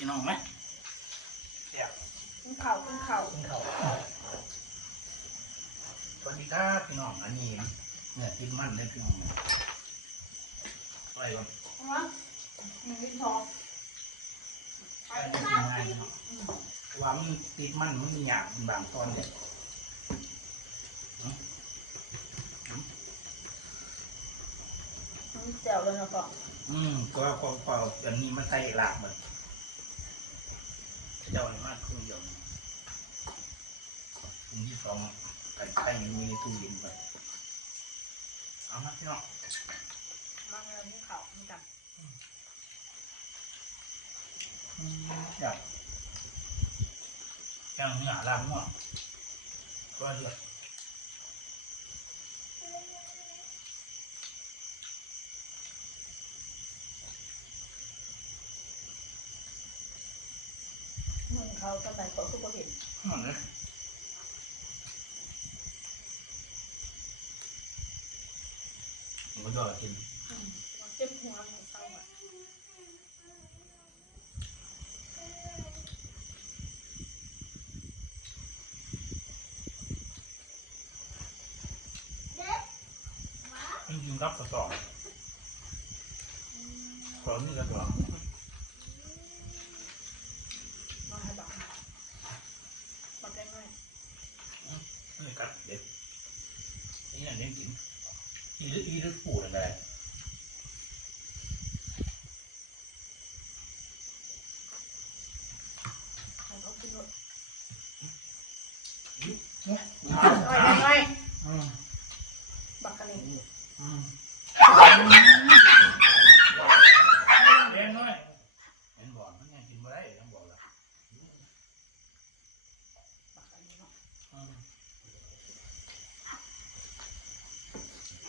พี่น้องไหมเสียบขึ้นเข่าขึ้นเข่ากินข้าวสวัสดีครับพี่น้อง อันนี้เนี่ยติดมันเลยพี่น้องไปก่อนเอาวะมีลิ้นทองไปไปได้นะกินง่ายพี่น้องว่ามันติดมันมันมีหยาบบางตอนเนี่ยมันแจ๋วเลยนะก่อนอืมก็พอพออันนี้มันใส่หลากหมด เจ้านี่มากคือเดียวอันที่สองไก่ไข่ยังมีในตู้เย็นไปเอามาพี่น้องมาเงินขึ้นเข่าเหมือนกันอยากแกงเนื้อลาบมั่วก็เลือก เขาตอนไหนเขาสุกเห็นหมดเลยผมก็ยอดกินอืมมันเจ็บหัวของเศร้าอะจริงๆรับกระสอบขอนี่กระสอบ มาให้บอกบอกได้ไหม นี่กัดเด็ด นี่อันนี้กินอีลึกอีลึกปูดอะไร ให้เขากินหมด เนี่ย หน่อยหน่อย อืม บักกันนี่ อืมเลี้ยงน้อยเห็นบอกมันยังกินไม่ได้ยังบอกละ บักกันนี่เนาะ อืม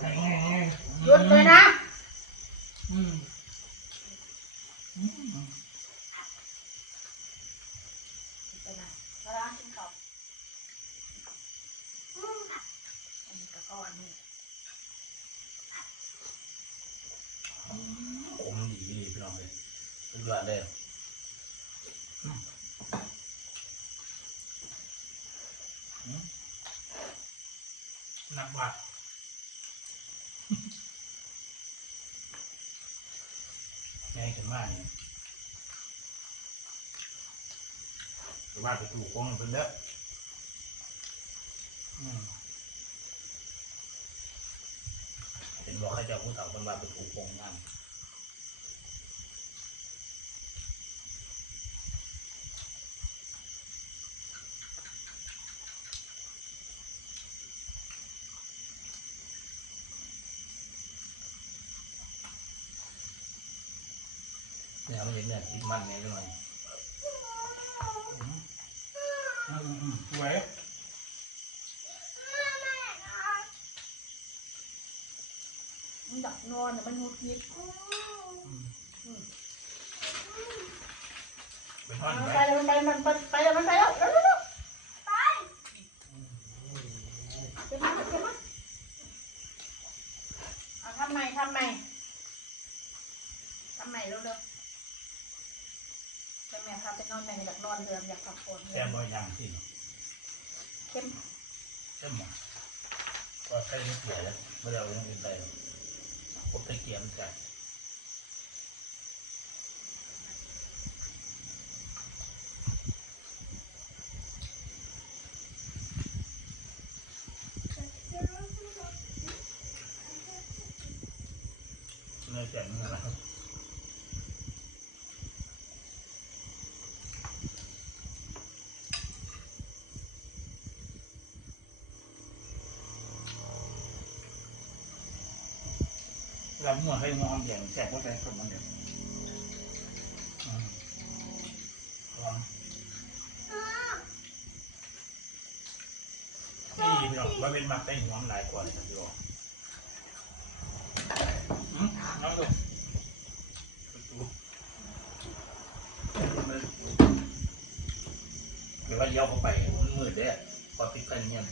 ไงไงไง หยุดเลยนะ อืมอืม ไปไหน มาล้างขึ้นเข่าอันนี้ก็ก้อนนี่ผมดีดีพี่น้องเลยเป็นเลือดเลยอืมอืมหนักบาดแม่ขึ้นมาเนี่ย หรือว่าไปถูกคงเป็นเด้ออืมเห็นบอกให้เจ้าผู้เฒ่าคนว่าไปถูกคงนั่นเนี่ยมันเห็นเนี่ยติดมันเนี่ยหน่อย ป็นท่อนมันไหมไปแล้วมันไปมันไปไปแล้วมันไปแล้วเร็วเร็วเร็วไปขึ้นมาขึ้นมาเอาทำใหม่ทำใหม่ทำใหม่เร็วเร็วเป็นแม่พาไปนอนแม่อยากนอนเดิมอยากพักผ่อนแซ่บบ่ยังสิเข้มเส้นหมูก็ใส่ไม่เกลี่ยแล้วไม่ได้เอาอย่างอื่นไปหรอกผมใส่เกลี่ยมันจัดเนื้อแข็งนะครับ เราเมื่อให้งอมอย่างแสบก็เป็นคนมันเดียวอืมลองนี่พี่น้องว่าเป็นมักได้หัวมันหลายกว่าเลยนะพี่บอกอืมน้องดูดูเดี๋ยวว่าเลี้ยวเข้าไปมันมืดเลยอะพอติดกันเงี้ย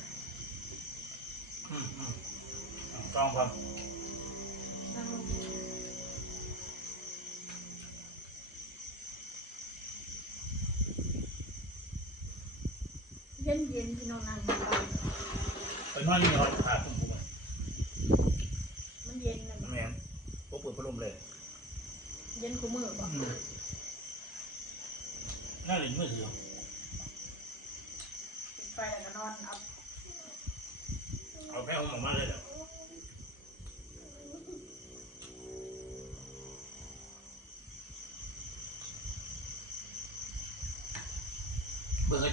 อืมอืมอะต้องพอนั่งลง เย็นเย็นพี่น้องนั่งอยู่บ้เป็นห้องนี้ห้องขาคุ้มคุ้มมันเย็นนะแม่นพวกเปิดพัดลมเลย เย็นกูมือป่ะน่าเล่นมือถือไปแล้วก็นอนเอาเอาแค่ห้องมาเลยเหรอ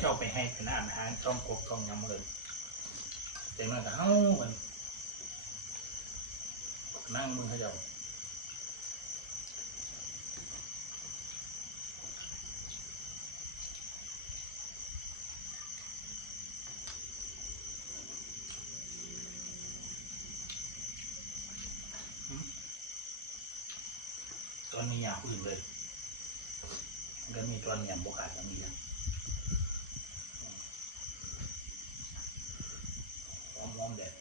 เจ้าไปให้ขนาดอาหารต้องกบต้องยำเลยเต็มแล้วก็เฮ้าเหมือนนั่งมือเขาเจ้าตอนมีอย่างอื่นเลยมันก็มีตอนอย่างบกาดก็มีนะ หอมหอมแดด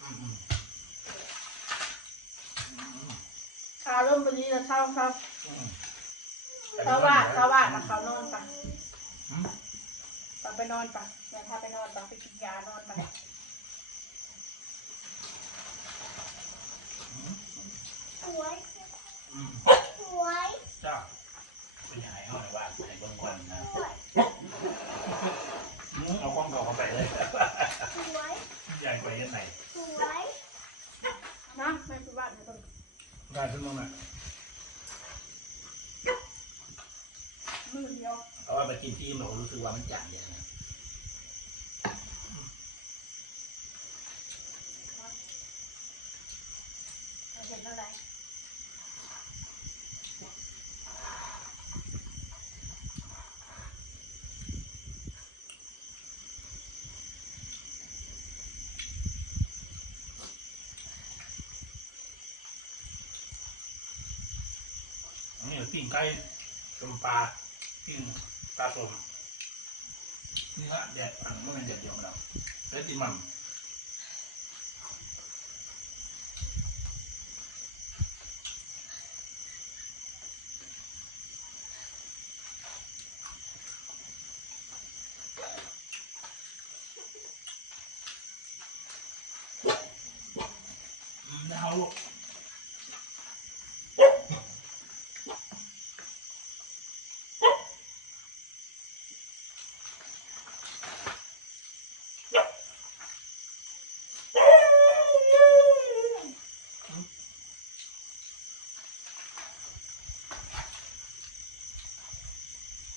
อืมอืมอืมข้าเริ่มไปนี้แล้วข้าวข้าวอืมข้าว่าเขาว่ากับข้านอนปะอืมปะไปนอนปะแม่พาไปนอนปะไปกินยานอนปะ สวยอืมสวยจ้าเป็นยังไงเอาหน่อยว่าให้เบิ่งก่อนนะสวยอืมเอากล้องเก่าเข้าไปเลยสวยใหญ่กว่ายังไงสวยนะแม่คือบ้านเดี๋ยวต้องได้ขึ้นมาหน่อยมือเดียวเพราะว่าไปกินที่เรารู้สึกว่ามันจางอย่างนะเอาเห็นเท่าไหร่ ปิ้งไก่ต้มปลาปิ้งปลาส้มนี่ละแดดอันไม่เป็นแดดเดียวกันแล้วเล็ดติมัมอืมเอาลูก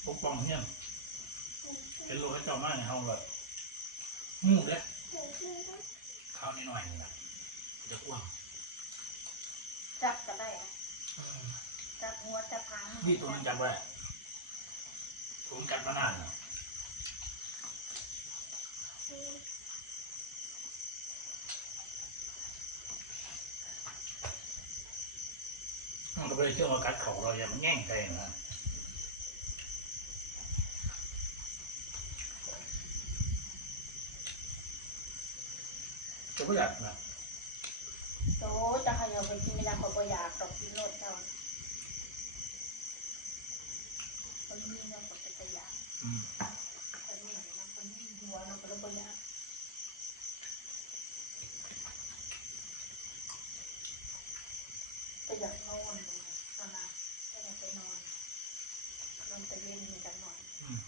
ปกป้องเนี่ยเป็นโลให้เจ้ามากในห้องเลยงูเด้ข้าวนิดหน่อยนี่แหละจะกว้างจับก็ได้นะจับหัวจับหางนี่ตัวมันจับไว้ผมกัดมานานแล้วมันก็ไปเชื่อมากัดเขาเราอย่ามันแง่งใจนะ จะไม่อยากนะโตจะให้เอาไปกินไม่ได้เขาก็อยากดอกกินโลดเจ้าคนนี้เราก็จะอยากอืมคนนี้นะคนนี้หัวเราก็เลยบ่อยากก็อยากนอนตอนนั้นก็อยากไปนอนนอนแต่เย็นมีกันหน่อย อืม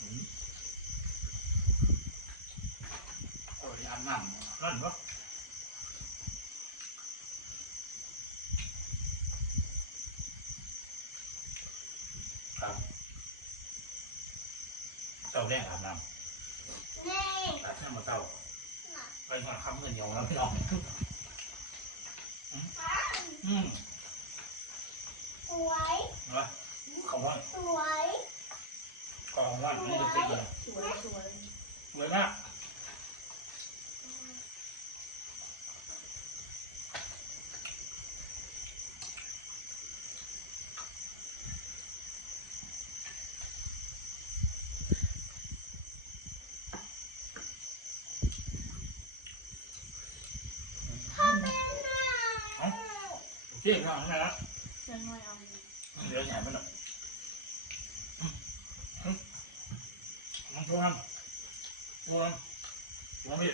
อืมโอ้ยอาบ น้ำนั่นปะครับเจ้าแรกอาบน้ำนี่อาบน้ำมาเจ้าไปก่อนคำเงินเดียวแล้วพี่น้องอืมสวยเหรอเขาว่าสวยกองว่าไม่ได้ติดเลยสวยสวยสวยมาก พี่ข้างหน้านะเสื้อน้อยเอาเดี๋ยวใหญ่ไปหน่อยน้องพวงพวงพวงพี่